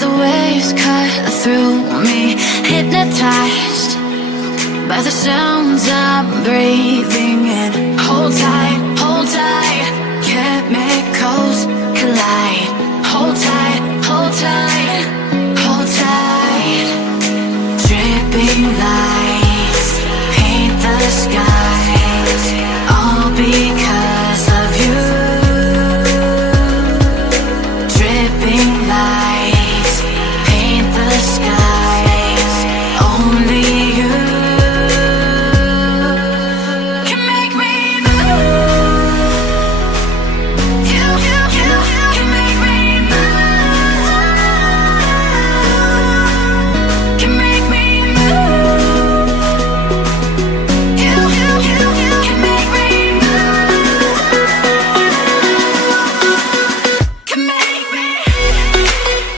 the waves cut through me, hypnotized by the sounds I'm breathing in. Hold tight, chemicals collide. Hold tight,